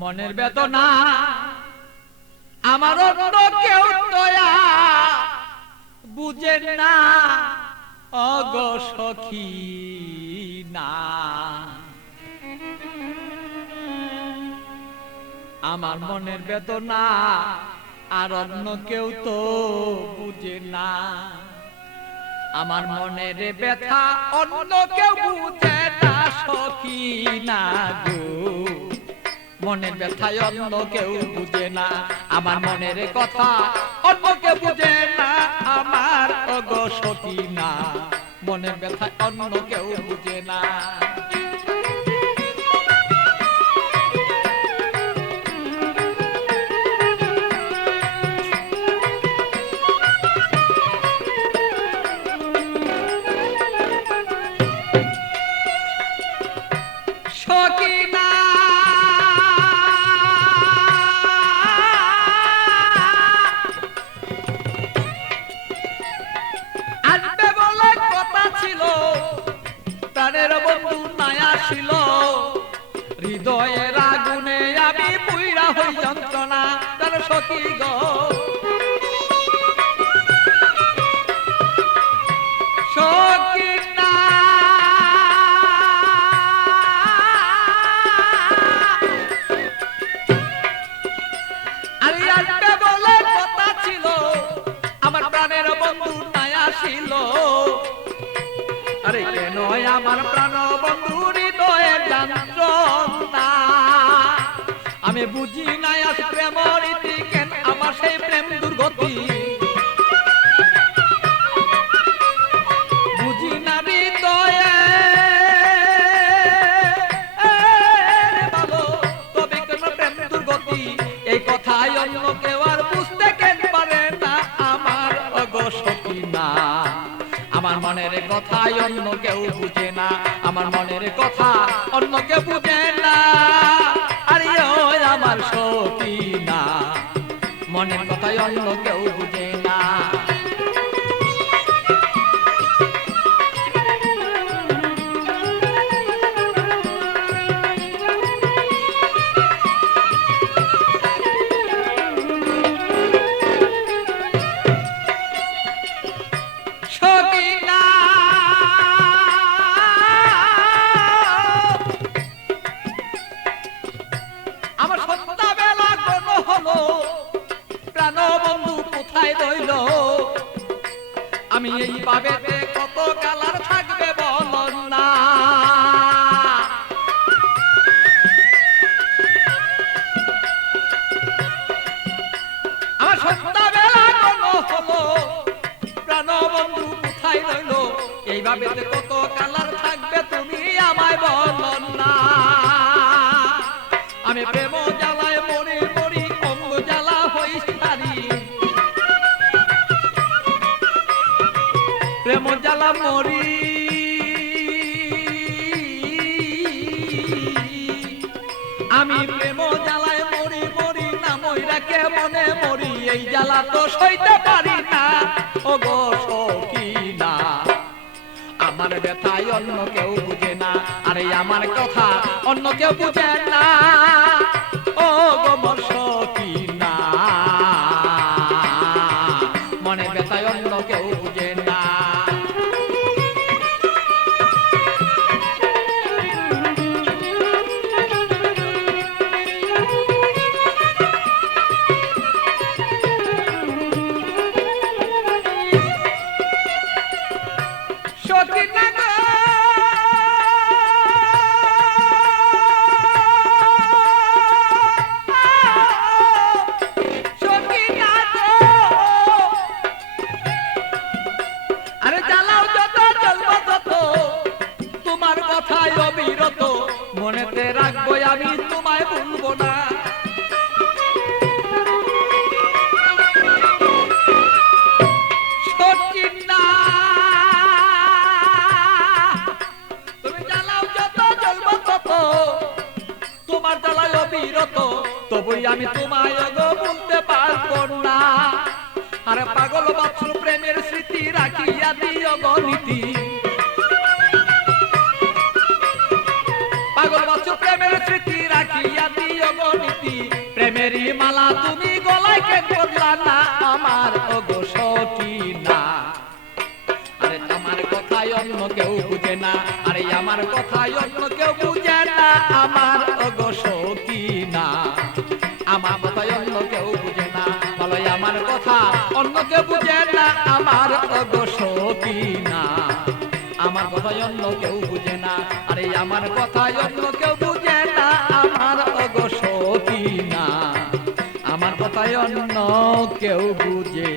মনের বেদনা আমার অন্য কেউ দয়া বুঝে না অগো সখী না। আমার মনের বেদনা আর অন্য কেউ তো বুঝে না। আমার মনের ব্যথা অন্য কেউ বুঝে না সখী না গো। মনের ব্যথায় অন্য কেউ বুঝে না, আমার মনের কথা অন্য কেউ বুঝে না আমার অগো সখী না। মনের ব্যথায় অন্য কেউ বুঝে না। সখী না আসবে বলে কথা ছিল, প্রাণের বন্ধু নাই আসিল। হৃদয়ের আগুনে আমি পুইরা হই যন্ত্রণা তার সখী গো। সখী না আরে আসবে বলে কথা ছিল, আমার প্রাণের বন্ধু নাই আসিল। আরে কেন আমার প্রাণ বন্ধু হৃদয়ের যন্ত্রণা আমি বুঝি নাই আজ প্রেম রীতি কেন আমার সেই প্রেম দুর্গতি। বুঝি না হৃদয়ে ভালো তবে কেন প্রেম দুর্গতি। এই কথাই অন্য কেউ আর বুঝতে কেন পারে না আমার অগো সখী না। আমার মনের কথাই অন্য কেউ বুঝে না, আমার মনের কথা অন্য কেউ বুঝে না। আরে ওই আমার সখী না, মনের কথাই অন্য কেউ বুঝে না। সখী না আমার সন্ধ্যাবেলা কোন হলো, প্রাণ বন্ধু কোথায় রইল। আমি এই ভাবেতে কত কালার থাকবে বল না। আমার সন্ধ্যাবেলা কোন হলো, প্রাণ বন্ধু কোথায় রইল। এই ভাবেতে কত কালার থাকবে তুমি আমায় বল না। আমি প্রেম জ্বালায় মরি মরি অঙ্গ জ্বালা হই সারি। প্রেম জ্বালা মরি আমি প্রেম জ্বালায় মরি মরি না মইরা কে মনে মরি। এই জ্বালা তো সইতে পারি না ওগো সখী না। আমার ব্যথায় অন্য কেউ বুঝে না, আরে আমার কথা অন্য কেউ বুঝে না ও গো মোর সখী না। মনে ব্যথায় অন্য কেউ বুঝে না। সখী না গো সখী না গো আরে জ্বালাও যত জ্বলবো তত তোমার কথায় অবিরত। মনেতে রাখবো আমি তোমায় ভুলবো না। সখী না তুমি জ্বালাও যত জ্বলবো তত তোমার জ্বালায় অবিরত। তবুই আমি তোমায় গো বলতে পারবো না। আরে পাগল বাছুর প্রেমের স্মৃতি রাখিয়া দিও গো নীতি। পাগল বাছুর প্রেমের স্মৃতি রাখিয়া দিও গো নীতি। মালা তুমি গলায় কেন পরলা না আমার ওগো সখী না। আরে আমার কথায় অন্য কেউ বুঝে না, আরে আমার কথায় অন্য কেউ বুঝে না আমার ওগো সখী না। আমার কথায় অন্য কেউ বুঝে না, বলো আমার কথা অন্য কেউ বুঝে না আমার ওগো সখী না। আমার কথায় অন্য কেউ বুঝে না, আরে আমার কথায় অন্য কেউ বুঝে না আমার ওগো সখী না। আমার কথায় অন্য কেউ বুঝে